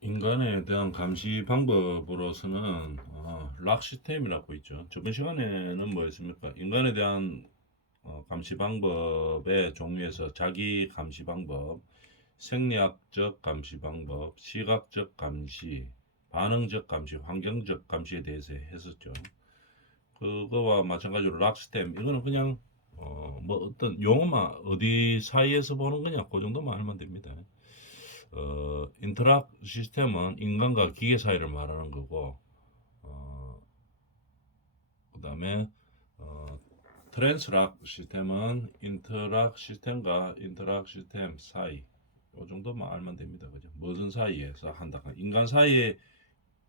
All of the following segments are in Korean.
인간에 대한 감시 방법으로서는 락 시스템이라고 있죠. 저번 시간에는 뭐였습니까? 인간에 대한 감시 방법의 종류에서 자기 감시 방법, 생리학적 감시 방법, 시각적 감시, 반응적 감시, 환경적 감시에 대해서 했었죠. 그거와 마찬가지로 락 시스템, 이거는 그냥 뭐 어떤 용어만 어디 사이에서 보는 거냐, 그 정도만 알면 됩니다. 인터락 시스템은 인간과 기계 사이를 말하는 거고, 어, 그 다음에 트랜스락 시스템은 인터락 시스템과 인터락 시스템 사이, 이 정도만 알면 됩니다. 그죠? 무슨 사이에서 한다.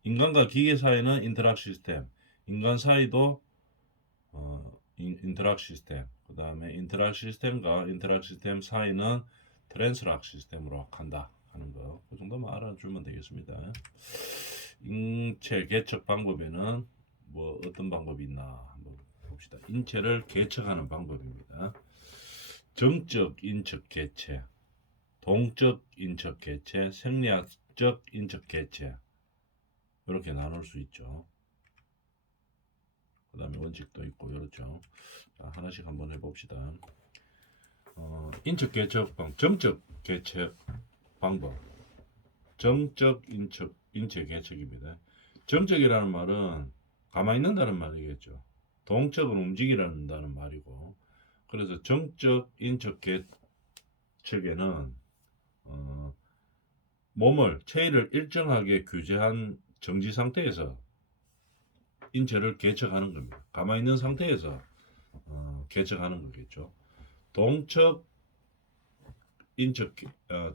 인간과 기계 사이는 인터락 시스템, 인간 사이도 인터락 시스템, 그 다음에 인터락 시스템과 인터락 시스템 사이는 트랜스락 시스템으로 간다 하는 거, 그 정도만 알아주면 되겠습니다. 인체 개척 방법에는 뭐 어떤 방법이 있나 한번 봅시다. 인체를 개척하는 방법입니다. 정적 인척 개체, 동적 인척 개체, 생리학적 인척 개체, 이렇게 나눌 수 있죠. 그 다음에 원칙도 있고, 그렇죠. 자, 하나씩 한번 해봅시다. 인척 개척 방법, 정적 개척 방법, 정적 인체 개척입니다. 정적이라는 말은 가만히 있는다는 말이겠죠. 동적은 움직이란다는 말이고, 그래서 정적 인척 개척에는 몸을 체위를 일정하게 규제한 정지 상태에서 인체를 개척하는 겁니다. 가만히 있는 상태에서 개척하는 거겠죠. 동적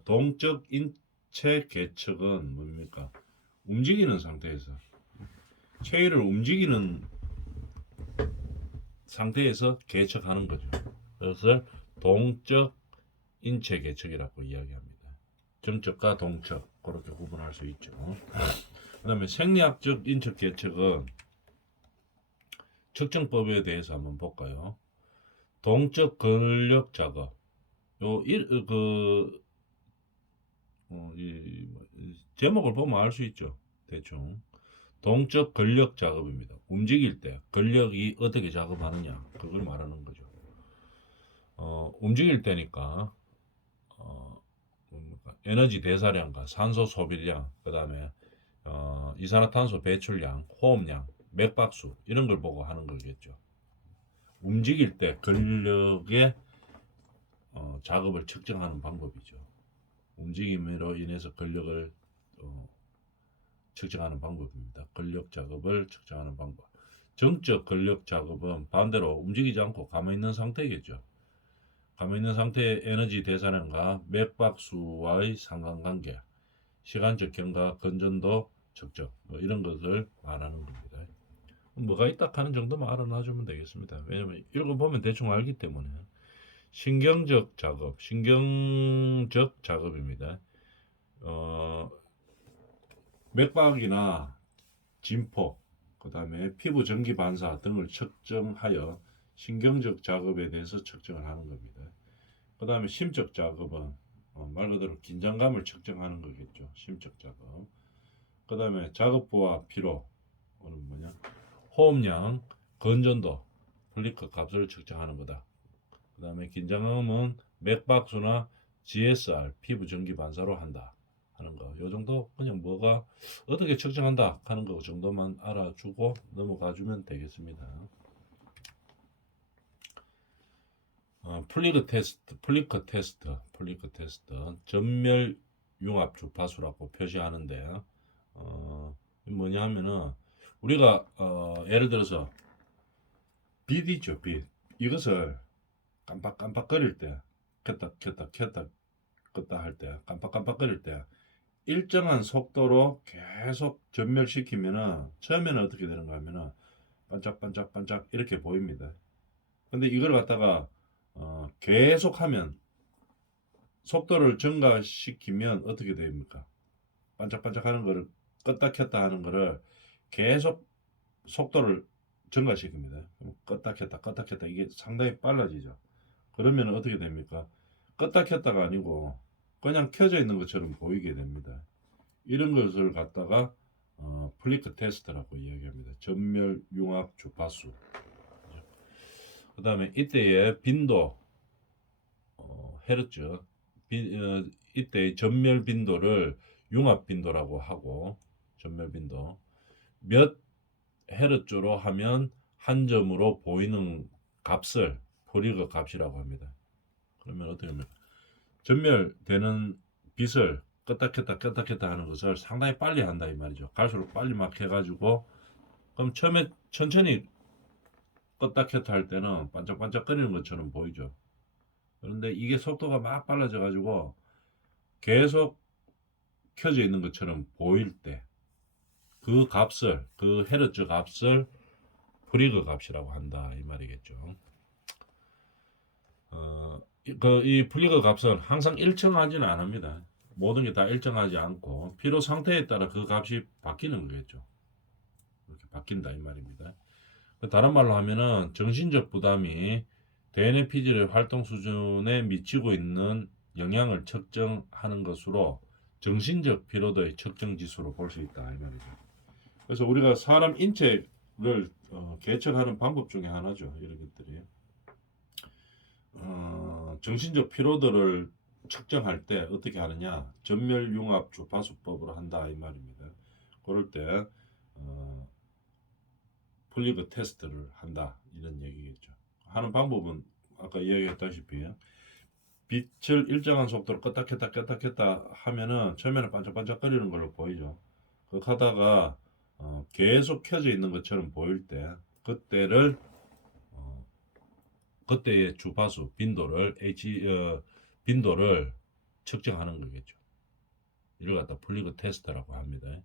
동적 인체 개척은 뭡니까? 움직이는 상태에서, 체위를 움직이는 상태에서 개척하는 거죠. 그것을 동적 인체 개척이라고 이야기합니다. 정적과 동적, 그렇게 구분할 수 있죠. 그 다음에 생리학적 인체 개척은 측정법에 대해서 한번 볼까요? 동적 근력 작업. 제목을 보면 알 수 있죠. 대충. 동적 근력 작업입니다. 움직일 때 근력이 어떻게 작업하느냐, 그걸 말하는 거죠. 움직일 때니까 에너지 대사량과 산소 소비량, 그 다음에 이산화탄소 배출량, 호흡량, 맥박수, 이런 걸 보고 하는 거겠죠. 움직일 때 근력의 작업을 측정하는 방법이죠. 움직임으로 인해서 근력을 측정하는 방법입니다. 근력 작업을 측정하는 방법. 정적 근력 작업은 반대로 움직이지 않고 가만히 있는 상태겠죠. 가만히 있는 상태의 에너지 대사량과 맥박수와의 상관관계, 시간적 경과, 건전도 측정, 뭐 이런 것을 말하는 겁니다. 뭐가 있다 하는 정도만 알아놔주면 되겠습니다. 왜냐면 읽어보면 대충 알기 때문에. 신경적 작업, 신경적 작업입니다. 맥박이나 진포, 그 다음에 피부 전기 반사 등을 측정하여 신경적 작업에 대해서 측정을 하는 겁니다. 그 다음에 심적 작업은 말 그대로 긴장감을 측정하는 거겠죠. 심적 작업. 그 다음에 작업부와 피로, 는 뭐냐? 호흡량, 건전도, 플리크 값을 측정하는 거다. 그 다음에 긴장감은 맥박수나 GSR, 피부 전기 반사로 한다 하는 거. 요 정도 그냥 뭐가 어떻게 측정한다 하는 거 정도만 알아주고 넘어가주면 되겠습니다. 플리크 테스트, 전멸 융합 주파수라고 표시하는데, 뭐냐 하면은, 우리가, 예를 들어서, 빛이죠, 빛. 이것을 깜빡깜빡거릴 때, 켰다 껐다 할 때, 깜빡깜빡거릴 때, 일정한 속도로 계속 전멸시키면은, 처음에는 어떻게 되는가 하면은, 반짝반짝반짝 이렇게 보입니다. 근데 이걸 갖다가 계속하면, 속도를 증가시키면 어떻게 됩니까? 반짝반짝하는 거를 껐다 켰다 하는 거를 계속 속도를 증가시킵니다. 껐다 켰다 이게 상당히 빨라지죠. 그러면 어떻게 됩니까? 껐다 켰다가 아니고 그냥 켜져 있는 것처럼 보이게 됩니다. 이런 것을 갖다가 플리크 테스트라고 이야기합니다. 전멸 융합 주파수. 그 다음에 이때의 빈도, 헤르츠, 이때의 전멸 빈도를 융합 빈도라고 하고, 전멸 빈도 몇 헤르츠로 하면 한 점으로 보이는 값을 포리그 값이라고 합니다. 그러면 어떻게 하면 전멸되는 빛을 껐다 켰다 하는 것을 상당히 빨리 한다 이 말이죠. 갈수록 빨리 막 해가지고, 그럼 처음에 천천히 껐다 켰다 할 때는 반짝반짝거리는 것처럼 보이죠. 그런데 이게 속도가 막 빨라져 가지고 계속 켜져 있는 것처럼 보일 때 그 값을, 그 헤르츠 값을 프리그 값이라고 한다 이 말이겠죠. 이 프리그 값은 항상 일정하지는 않습니다. 모든 게 다 일정하지 않고 필요 상태에 따라 그 값이 바뀌는 거겠죠. 이렇게 바뀐다 이 말입니다. 다른 말로 하면은 정신적 부담이 대뇌 피질의 활동 수준에 미치고 있는 영향을 측정하는 것으로 정신적 피로도의 측정 지수로 볼 수 있다 이 말이죠. 그래서 우리가 사람 인체를 계측하는 방법 중에 하나죠. 이런 것들이 정신적 피로도를 측정할 때 어떻게 하느냐, 전멸융합 주파수법으로 한다 이 말입니다. 그럴 때 플리그 테스트를 한다 이런 얘기겠죠. 하는 방법은 아까 이야기했다시피 빛을 일정한 속도로 껐다 켰다 하면은 처음에는 반짝반짝거리는 걸로 보이죠. 그렇게 하다가 계속 켜져 있는 것처럼 보일 때 그때를 그때의 주파수 빈도를 빈도를 측정하는 거겠죠. 이걸 갖다 플리그 테스트라고 합니다.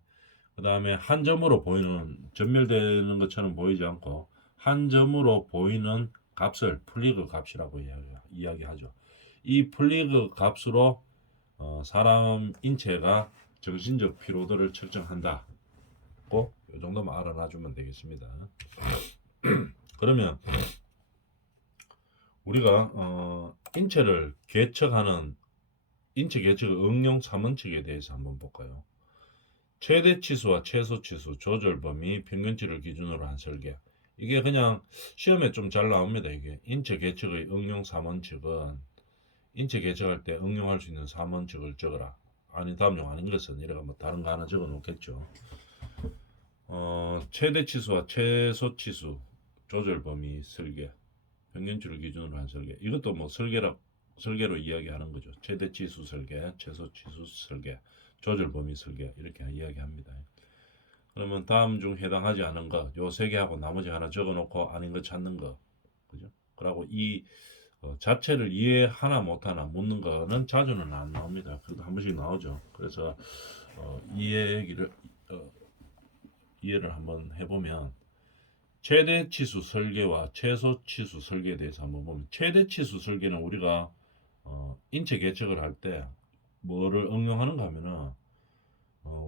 그 다음에 한 점으로 보이는, 전멸되는 것처럼 보이지 않고 한 점으로 보이는 값을 플리그 값이라고 이야기하죠. 이 플리그 값으로 사람 인체가 정신적 피로도를 측정한다고 이 정도만 알아놔주면 되겠습니다. 그러면 우리가 인체를 계측하는 인체 계측 응용 3원칙에 대해서 한번 볼까요? 최대치수와 최소치수, 조절범위, 평균치를 기준으로 한 설계. 이게 그냥 시험에 좀 잘 나옵니다. 이게 인체 계측의 응용 3원칙은 인체 계측할 때 응용할 수 있는 3원칙을 적어라. 아니 다음 중 아닌 것은 이래가 뭐 다른 거 하나 적어 놓겠죠. 최대치수와 최소치수, 조절범위 설계, 평균치를 기준으로 한 설계. 이것도 뭐 설계로 이야기하는 거죠. 최대치수 설계, 최소치수 설계, 조절범위 설계 이렇게 이야기합니다. 그러면 다음 중 해당하지 않은 거, 요 세 개하고 나머지 하나 적어놓고 아닌 거 찾는 거, 그죠? 그리고 이 자체를 이해하나 못하나 묻는 거는 자주는 안 나옵니다. 그래도 한 번씩 나오죠. 그래서 이해를 한번 해보면 최대치수 설계와 최소치수 설계에 대해서 한번 보면 최대치수 설계는 우리가 인체 계측을 할 때 뭐를 응용하는가 하면은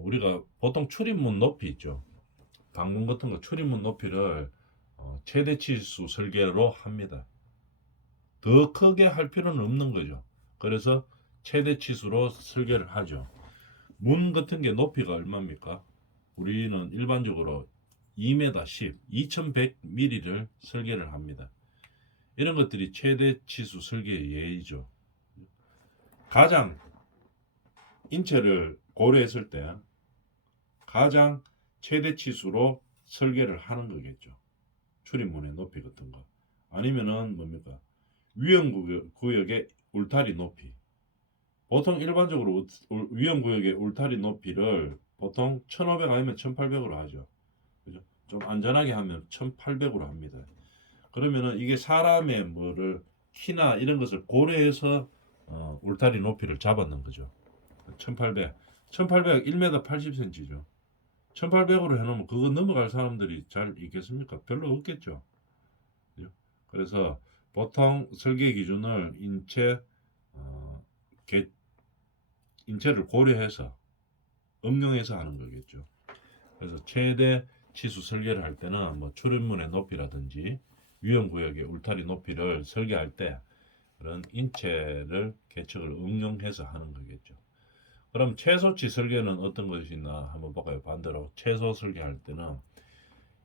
우리가 보통 출입문 높이 있죠. 방문 같은 거 출입문 높이를 최대치수 설계로 합니다. 더 크게 할 필요는 없는 거죠. 그래서 최대치수로 설계를 하죠. 문 같은 게 높이가 얼마입니까? 우리는 일반적으로 2m 10, 2100mm를 설계를 합니다. 이런 것들이 최대치수 설계의 예의죠. 가장 인체를 고려했을 때 가장 최대치수로 설계를 하는 거겠죠. 출입문의 높이 같은 거. 아니면은 뭡니까? 위험구역의 울타리 높이. 보통 일반적으로 위험구역의 울타리 높이를 보통 1500 아니면 1800으로 하죠. 그죠? 좀 안전하게 하면 1800으로 합니다. 그러면은 이게 사람의 뭐를 키나 이런 것을 고려해서 울타리 높이를 잡았는 거죠. 1800, 1m 80cm죠. 1800으로 해놓으면 그거 넘어갈 사람들이 잘 있겠습니까? 별로 없겠죠. 그죠? 그래서 보통 설계 기준을 인체를 고려해서 응용해서 하는 거겠죠. 그래서 최대 치수 설계를 할 때는 뭐 출입문의 높이라든지 위험구역의 울타리 높이를 설계할 때 그런 인체를 계측을 응용해서 하는 거겠죠. 그럼 최소치 설계는 어떤 것이 있나 한번 볼까요? 반대로 최소 설계할 때는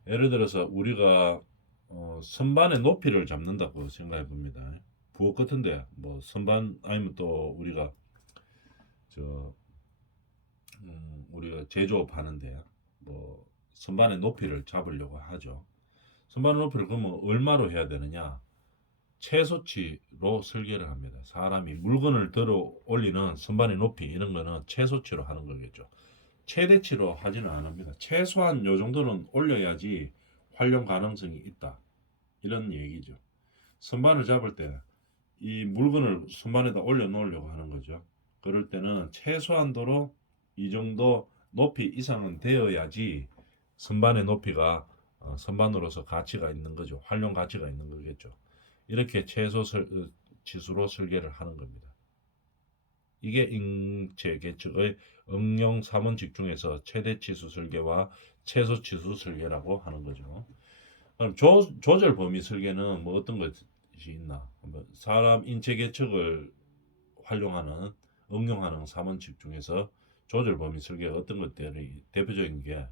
예를 들어서 우리가 선반의 높이를 잡는다고 생각해 봅니다. 부엌 같은데 뭐 선반 아니면 또 우리가 저 우리가 제조업하는데 뭐 선반의 높이를 잡으려고 하죠. 선반의 높이를 그러면 얼마로 해야 되느냐? 최소치로 설계를 합니다. 사람이 물건을 들어 올리는 선반의 높이 이런 거는 최소치로 하는 거겠죠. 최대치로 하지는 않습니다. 최소한 요 정도는 올려야지 활용 가능성이 있다. 이런 얘기죠. 선반을 잡을 때 이 물건을 선반에다 올려놓으려고 하는 거죠. 그럴 때는 최소한도로 이 정도 높이 이상은 되어야지 선반의 높이가 선반으로서 가치가 있는 거죠. 활용 가치가 있는 거겠죠. 이렇게 지수로 설계를 하는 겁니다. 이게 인체 계측의 응용 3원칙 중에서 최대치수 설계와 최소치수 설계라고 하는 거죠. 그럼 조절 범위 설계는 뭐 어떤 것이 있나? 사람 인체 계측을 활용하는 응용하는 3원칙 중에서 조절 범위 설계가 어떤 것들이 대표적인 게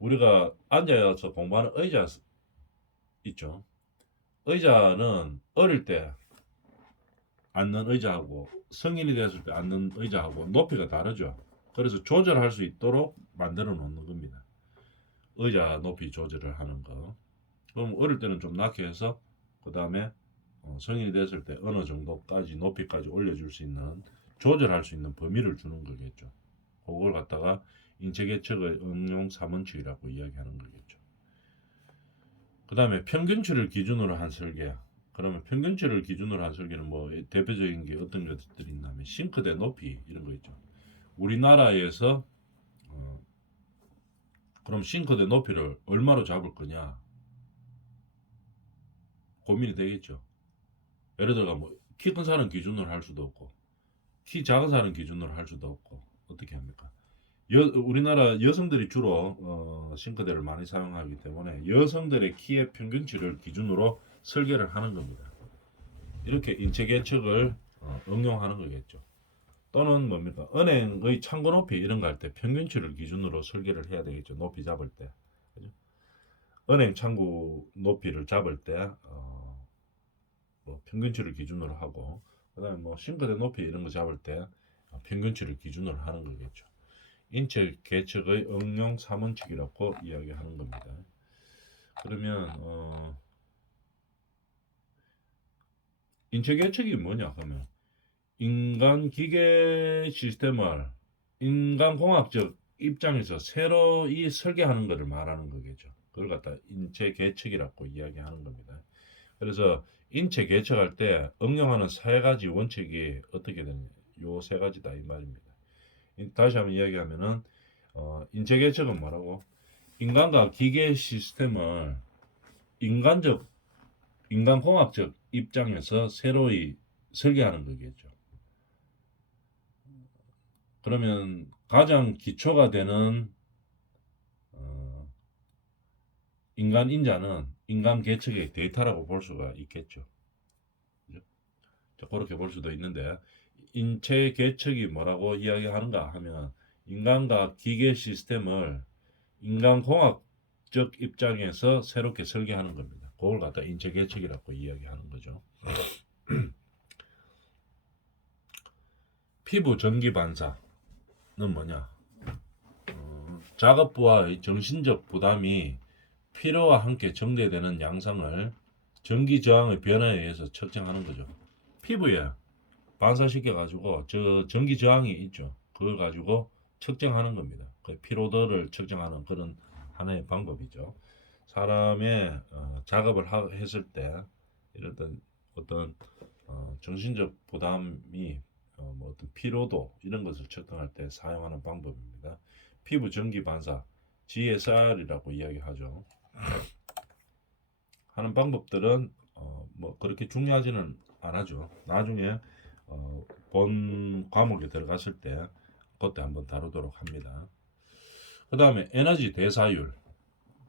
우리가 앉아서 공부하는 의자 있죠. 의자는 어릴 때 앉는 의자하고 성인이 됐을 때 앉는 의자하고 높이가 다르죠. 그래서 조절할 수 있도록 만들어 놓는 겁니다. 의자 높이 조절을 하는 거. 그럼 어릴 때는 좀 낮게 해서 그 다음에 성인이 됐을 때 어느 정도까지 높이까지 올려줄 수 있는 조절할 수 있는 범위를 주는 거겠죠. 그걸 갖다가 인체계측의 응용 3원칙이라고 이야기하는 거겠죠. 그 다음에 평균치를 기준으로 한 설계. 그러면 평균치를 기준으로 한 설계는 뭐 대표적인 게 어떤 것들이 있냐면 싱크대 높이 이런 거 있죠. 우리나라에서 그럼 싱크대 높이를 얼마로 잡을 거냐 고민이 되겠죠. 예를 들어 뭐 키 큰 사람 기준으로 할 수도 없고 키 작은 사람 기준으로 할 수도 없고 어떻게 합니까? 우리나라 여성들이 주로 싱크대를 많이 사용하기 때문에 여성들의 키의 평균치를 기준으로 설계를 하는 겁니다. 이렇게 인체 계측을 응용하는 거겠죠. 또는 뭡니까? 은행의 창고 높이 이런 거 할 때 평균치를 기준으로 설계를 해야 되겠죠. 높이 잡을 때. 그죠? 은행 창구 높이를 잡을 때 뭐 평균치를 기준으로 하고 그다음에 뭐 싱크대 높이 이런 거 잡을 때 평균치를 기준으로 하는 거겠죠. 인체 계측의 응용 3원칙이라고 이야기하는 겁니다. 그러면 인체 계측이 뭐냐 하면 인간 기계 시스템을 인간공학적 입장에서 새로이 설계하는 것을 말하는 거겠죠. 그걸 갖다 인체 계측이라고 이야기하는 겁니다. 그래서 인체 계측할 때 응용하는 세 가지 원칙이 어떻게 되느냐. 요 세 가지다 이 말입니다. 다시 한번 이야기하면은 인체 계측은 뭐라고? 인간과 기계 시스템을 인간공학적 입장에서 새로이 설계하는 거겠죠. 그러면 가장 기초가 되는 인간 인자는 인간 계측의 데이터라고 볼 수가 있겠죠. 그죠? 그렇게 볼 수도 있는데 인체 계측이 뭐라고 이야기하는가 하면 인간과 기계 시스템을 인간공학적 입장에서 새롭게 설계하는 겁니다. 그걸 갖다 인체 계측이라고 이야기하는 거죠. 피부 전기 반사는 뭐냐? 작업부와의 정신적 부담이 필요와 함께 정제되는 양상을 전기 저항의 변화에 의해서 측정하는 거죠. 피부에 반사시켜 가지고 저 전기 저항이 있죠. 그걸 가지고 측정하는 겁니다. 그 피로도를 측정하는 그런 하나의 방법이죠. 사람의 작업을 했을 때 이런 어떤 정신적 부담이 뭐 어떤 피로도 이런 것을 측정할 때 사용하는 방법입니다. 피부 전기 반사 GSR이라고 이야기하죠. 하는 방법들은 뭐 그렇게 중요하지는 않아죠. 나중에 본 과목에 들어갔을 때 그때 한번 다루도록 합니다. 그 다음에 에너지 대사율.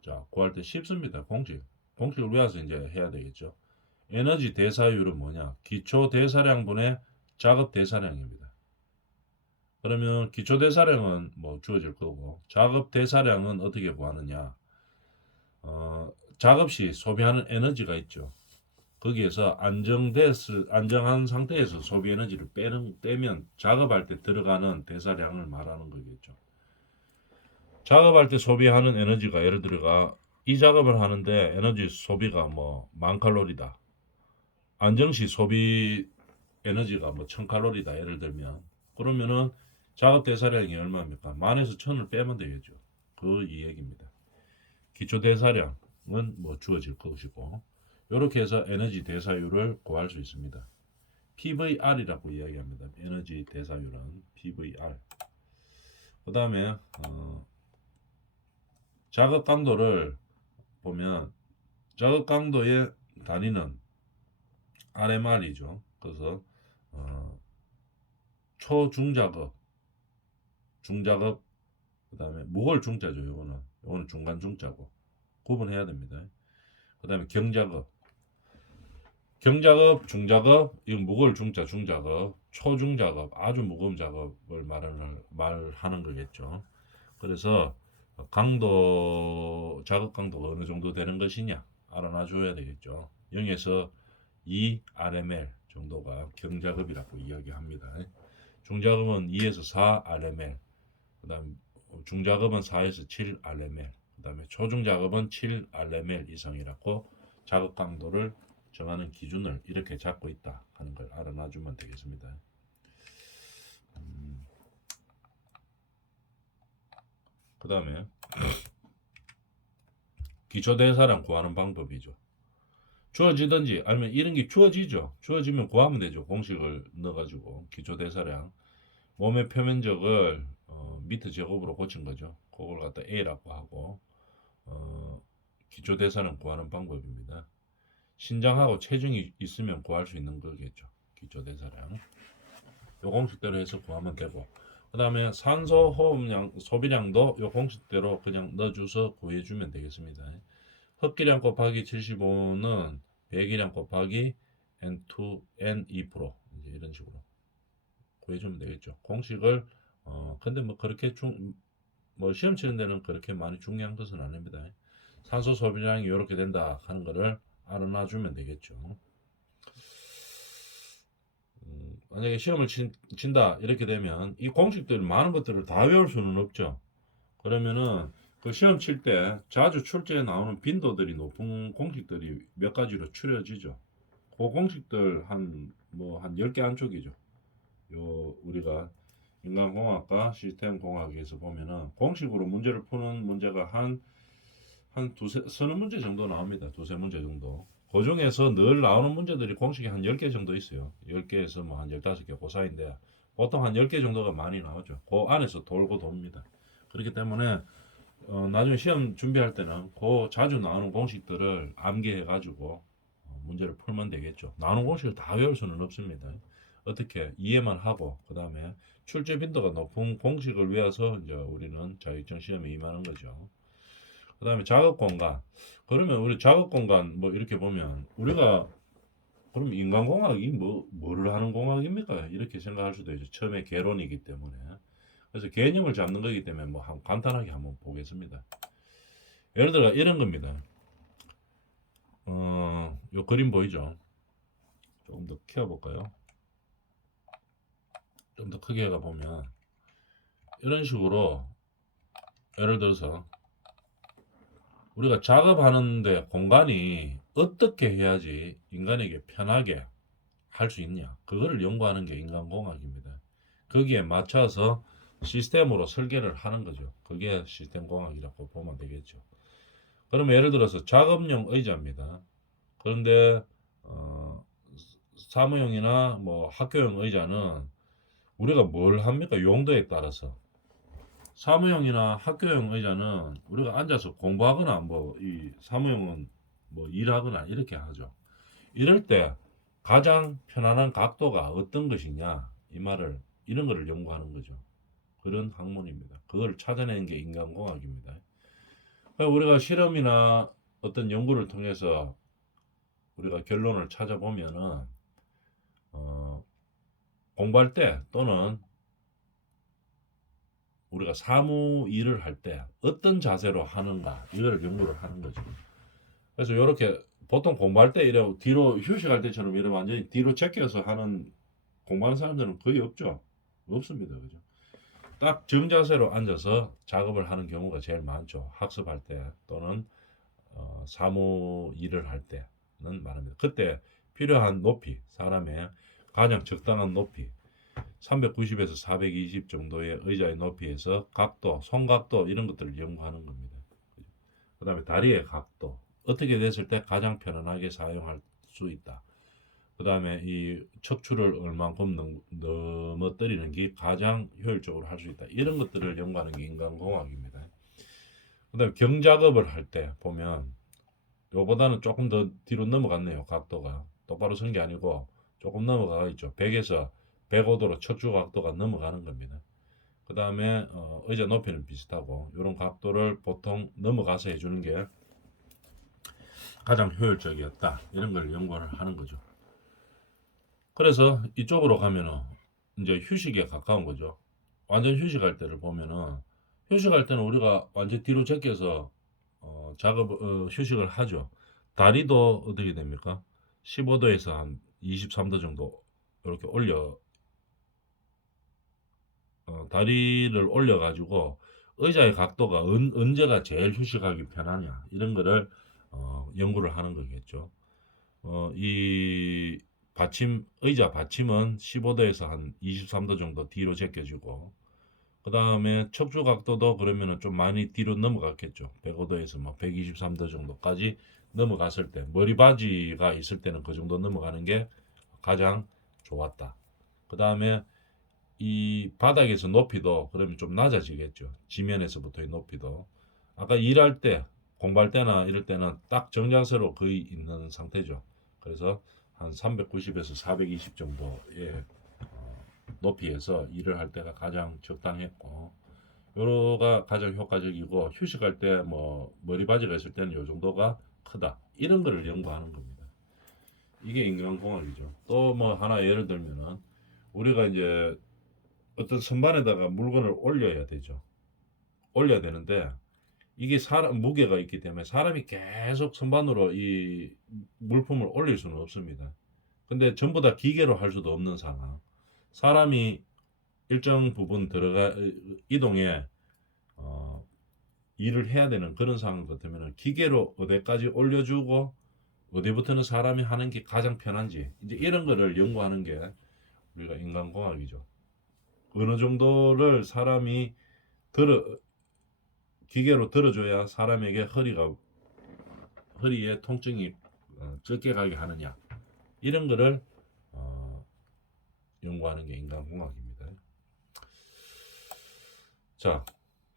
자, 구할 때 쉽습니다. 공식을 외워서 이제 해야 되겠죠. 에너지 대사율은 뭐냐? 기초 대사량분의 작업 대사량입니다. 그러면 기초 대사량은 뭐 주어질 거고 작업 대사량은 어떻게 구하느냐? 작업 시 소비하는 에너지가 있죠. 거기에서 안정한 상태에서 소비 에너지를 떼면 작업할 때 들어가는 대사량을 말하는 거겠죠. 작업할 때 소비하는 에너지가 예를 들어가 이 작업을 하는데 에너지 소비가 뭐 10,000칼로리다. 안정 시 소비 에너지가 뭐 1,000칼로리다. 예를 들면 그러면은 작업 대사량이 얼마입니까? 10,000에서 1,000을 빼면 되겠죠. 그 이 얘기입니다. 기초 대사량은 뭐 주어질 것이고 이렇게 해서 에너지 대사율을 구할 수 있습니다. PVR이라고 이야기합니다. 에너지 대사율은 PVR. 그 다음에 작업 강도를 보면 작업 강도의 단위는 RMR이죠. 그래서 초중작업, 중작업, 그 다음에 무거울 중자죠. 요거는 중간 중자고 구분해야 됩니다. 그 다음에 경작업, 중작업, 이건 무거울 중자, 중작업, 초중작업, 아주 무거운 작업을 말하는 거겠죠. 그래서 작업 강도가 어느 정도 되는 것이냐 알아놔 줘야 되겠죠. 0에서 2 RML 정도가 경작업이라고 이야기합니다. 중작업은 2에서 4 RML, 그다음 중작업은 4에서 7 RML, 그다음에 초중작업은 7 RML 이상이라고 작업 강도를 정하는 기준을 이렇게 잡고 있다 하는 걸 알아놔 주면 되겠습니다. 그 다음에 기초대사량 구하는 방법이죠. 주어지든지 아니면 이런 게 주어지죠. 주어지면 구하면 되죠. 공식을 넣어가지고 기초대사량 몸의 표면적을 미터 제곱으로 고친 거죠. 그걸 갖다 A라고 하고 기초대사량 구하는 방법입니다. 신장하고 체중이 있으면 구할 수 있는 거겠죠. 기초대사량. 요 공식대로 해서 구하면 되고 그 다음에 산소 호흡량 소비량도 요 공식대로 그냥 넣어줘서 구해주면 되겠습니다. 흡기량 곱하기 75는 배기량 곱하기 N2, N2% 이제 이런 식으로 구해주면 되겠죠. 공식을 근데 뭐 그렇게 뭐 시험 치는 데는 그렇게 많이 중요한 것은 아닙니다. 산소 소비량이 이렇게 된다 하는 거를 알아놔 주면 되겠죠. 만약에 시험을 친다 이렇게 되면 이 공식들 많은 것들을 다 외울 수는 없죠. 그러면은 그 시험 칠 때 자주 출제에 나오는 빈도들이 높은 공식들이 몇 가지로 추려지죠. 그 공식들 한 10개 안쪽이죠. 우리가 인간공학과 시스템공학에서 보면은 공식으로 문제를 푸는 문제가 서너 문제 정도 나옵니다. 두세 문제 정도. 그 중에서 늘 나오는 문제들이 공식이 한 10개 정도 있어요. 10개에서 뭐 한 15개 그 사이인데 보통 한 10개 정도가 많이 나오죠. 그 안에서 돌고 돕니다. 그렇기 때문에 나중에 시험 준비할 때는 그 자주 나오는 공식들을 암기해가지고 문제를 풀면 되겠죠. 나오는 공식을 다 외울 수는 없습니다. 어떻게 이해만 하고 그 다음에 출제 빈도가 높은 공식을 외워서 이제 우리는 자격증 시험에 임하는 거죠. 그 다음에 작업 공간. 그러면 우리 작업 공간 뭐 이렇게 보면 우리가 그럼 인간공학이 뭐를 하는 공학입니까? 이렇게 생각할 수도 있죠. 처음에 개론이기 때문에. 그래서 개념을 잡는 거기 때문에 뭐 간단하게 한번 보겠습니다. 예를 들어 이런 겁니다. 요 그림 보이죠? 조금 더 키워볼까요? 좀 더 크게 가보면 이런 식으로 예를 들어서 우리가 작업하는데 공간이 어떻게 해야지 인간에게 편하게 할 수 있냐 그거를 연구하는 게 인간공학입니다. 거기에 맞춰서 시스템으로 설계를 하는 거죠. 그게 시스템공학이라고 보면 되겠죠. 그러면 예를 들어서 작업용 의자입니다. 그런데 사무용이나 뭐 학교용 의자는 우리가 뭘 합니까? 용도에 따라서 사무용이나 학교용 의자는 우리가 앉아서 공부하거나 뭐 이 사무용은 뭐 일하거나 이렇게 하죠. 이럴 때 가장 편안한 각도가 어떤 것이냐 이런 거를 연구하는 거죠. 그런 학문입니다. 그걸 찾아내는 게 인간공학입니다. 그러니까 우리가 실험이나 어떤 연구를 통해서 우리가 결론을 찾아보면은 공부할 때 또는 우리가 사무 일을 할 때 어떤 자세로 하는가 이거를 연구를 하는 거죠. 그래서 이렇게 보통 공부할 때 이래 뒤로 휴식할 때처럼 이래 완전히 뒤로 제껴서 하는 공부하는 사람들은 거의 없죠. 없습니다. 그죠? 딱 정자세로 앉아서 작업을 하는 경우가 제일 많죠. 학습할 때 또는 사무 일을 할 때는 말합니다. 그때 필요한 높이, 사람의 가장 적당한 높이, 390에서 420 정도의 의자의 높이에서 각도, 손각도 이런 것들을 연구하는 겁니다. 그 다음에 다리의 각도, 어떻게 됐을 때 가장 편안하게 사용할 수 있다. 그 다음에 이 척추를 얼만큼 넘어뜨리는 게 가장 효율적으로 할 수 있다. 이런 것들을 연구하는 게 인간공학입니다. 그 다음에 경작업을 할 때 보면 요보다는 조금 더 뒤로 넘어갔네요. 각도가 똑바로 선 게 아니고 조금 넘어가 있죠. 100에서 105도로 척추 각도가 넘어가는 겁니다. 그 다음에 의자 높이는 비슷하고 이런 각도를 보통 넘어가서 해주는 게 가장 효율적이었다. 이런 걸 연구를 하는 거죠. 그래서 이쪽으로 가면은 이제 휴식에 가까운 거죠. 완전 휴식할 때를 보면은 휴식할 때는 우리가 완전 뒤로 제껴서 휴식을 하죠. 다리도 어떻게 됩니까? 15도에서 한 23도 정도 이렇게 올려 다리를 올려가지고 의자의 각도가 언제가 제일 휴식하기 편하냐 이런 거를 연구를 하는 거겠죠. 이 의자 받침은 15도에서 한 23도 정도 뒤로 제껴주고 그 다음에 척추 각도도 그러면은 좀 많이 뒤로 넘어갔겠죠. 105도에서 뭐 123도 정도까지 넘어갔을 때 머리 바지가 있을 때는 그 정도 넘어가는 게 가장 좋았다. 그 다음에 이 바닥에서 높이도 그러면 좀 낮아지겠죠. 지면에서부터의 높이도. 아까 일할 때, 공부할 때나 이럴 때는 딱 정자세로 거의 있는 상태죠. 그래서 한 390에서 420 정도의 높이에서 일을 할 때가 가장 적당했고, 요거가 가장 효과적이고, 휴식할 때 뭐 머리 바지가 있을 때는 요 정도가 크다. 이런 거를 연구하는 겁니다. 이게 인간공학이죠. 또 뭐 하나 예를 들면은 우리가 이제 어떤 선반에다가 물건을 올려야 되죠. 올려야 되는데 이게 사람 무게가 있기 때문에 사람이 계속 선반으로 이 물품을 올릴 수는 없습니다. 근데 전부 다 기계로 할 수도 없는 상황. 사람이 일정 부분 들어가 이동해 일을 해야 되는 그런 상황 같으면 기계로 어디까지 올려주고 어디부터는 사람이 하는 게 가장 편한지 이제 이런 거를 연구하는 게 우리가 인간공학이죠. 어느 정도를 사람이 기계로 들어줘야 사람에게 허리에 통증이 적게 가게 하느냐 이런 거를 연구하는 게 인간공학입니다. 자,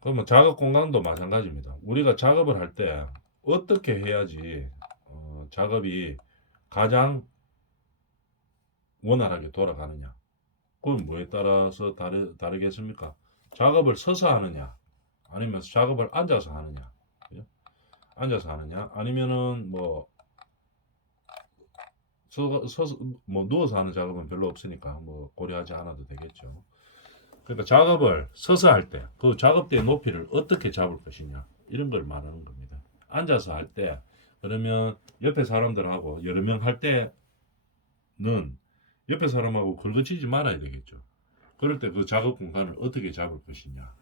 그러면 작업 공간도 마찬가지입니다. 우리가 작업을 할 때 어떻게 해야지 작업이 가장 원활하게 돌아가느냐? 그건 뭐에 따라서 다르겠습니까? 작업을 서서 하느냐, 아니면 작업을 앉아서 하느냐, 그죠? 앉아서 하느냐, 아니면은 뭐 뭐 누워서 하는 작업은 별로 없으니까 뭐 고려하지 않아도 되겠죠. 그러니까 작업을 서서 할 때, 그 작업대의 높이를 어떻게 잡을 것이냐 이런 걸 말하는 겁니다. 앉아서 할 때, 그러면 옆에 사람들하고 여러 명 할 때는 옆에 사람하고 긁어치지 말아야 되겠죠. 그럴 때 그 작업 공간을 어떻게 잡을 것이냐.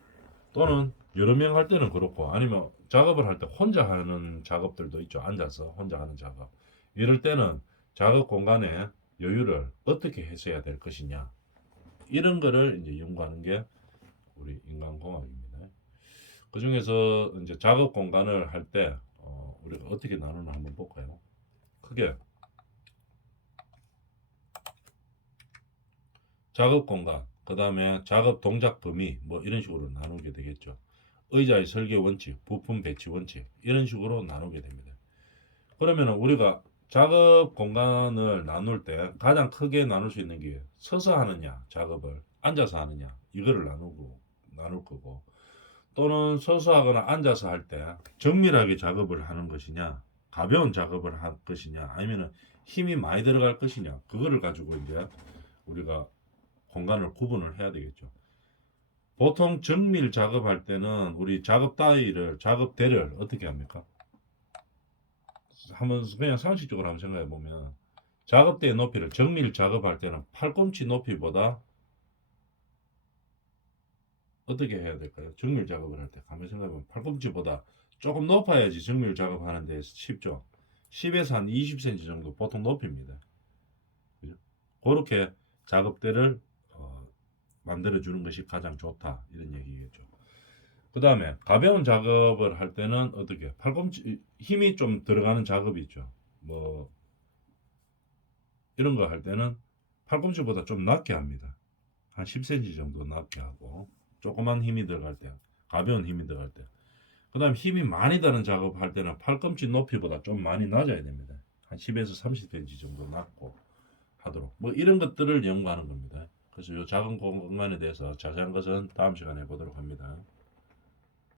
또는 여러 명 할 때는 그렇고 아니면 작업을 할 때 혼자 하는 작업들도 있죠. 앉아서 혼자 하는 작업. 이럴 때는 작업 공간의 여유를 어떻게 해소해야 될 것이냐. 이런 거를 이제 연구하는 게 우리 인간공학입니다. 그 중에서 이제 작업 공간을 할 때 우리가 어떻게 나누나 한번 볼까요? 크게 작업 공간, 그 다음에 작업 동작 범위 뭐 이런 식으로 나누게 되겠죠. 의자의 설계 원칙, 부품 배치 원칙 이런 식으로 나누게 됩니다. 그러면 우리가 작업 공간을 나눌 때 가장 크게 나눌 수 있는 게 서서 하느냐 작업을 앉아서 하느냐 이거를 나눌 거고 또는 서서 하거나 앉아서 할 때 정밀하게 작업을 하는 것이냐 가벼운 작업을 할 것이냐 아니면 힘이 많이 들어갈 것이냐 그거를 가지고 이제 우리가 공간을 구분을 해야 되겠죠. 보통 정밀 작업할 때는 우리 작업대를 어떻게 합니까? 한번 그냥 상식적으로 한번 생각해 보면 작업대의 높이를 정밀 작업할 때는 팔꿈치 높이보다 어떻게 해야 될까요? 정밀 작업을 할 때 가만히 생각해보면 팔꿈치보다 조금 높아야지 정밀 작업하는 데 쉽죠. 10에서 한 20cm 정도 보통 높입니다. 그죠? 그렇게 작업대를 만들어주는 것이 가장 좋다 이런 얘기겠죠. 그 다음에 가벼운 작업을 할 때는 어떻게 팔꿈치 힘이 좀 들어가는 작업이 있죠. 뭐 이런 거 할 때는 팔꿈치보다 좀 낮게 합니다. 한 10cm 정도 낮게 하고 조그만 힘이 들어갈 때 가벼운 힘이 들어갈 때 그 다음에 힘이 많이 드는 작업할 때는 팔꿈치 높이보다 좀 많이 낮아야 됩니다. 한 10에서 30cm 정도 낮고 하도록 뭐 이런 것들을 연구하는 겁니다. 그래서 이 작은 공간에 대해서 자세한 것은 다음 시간에 보도록 합니다.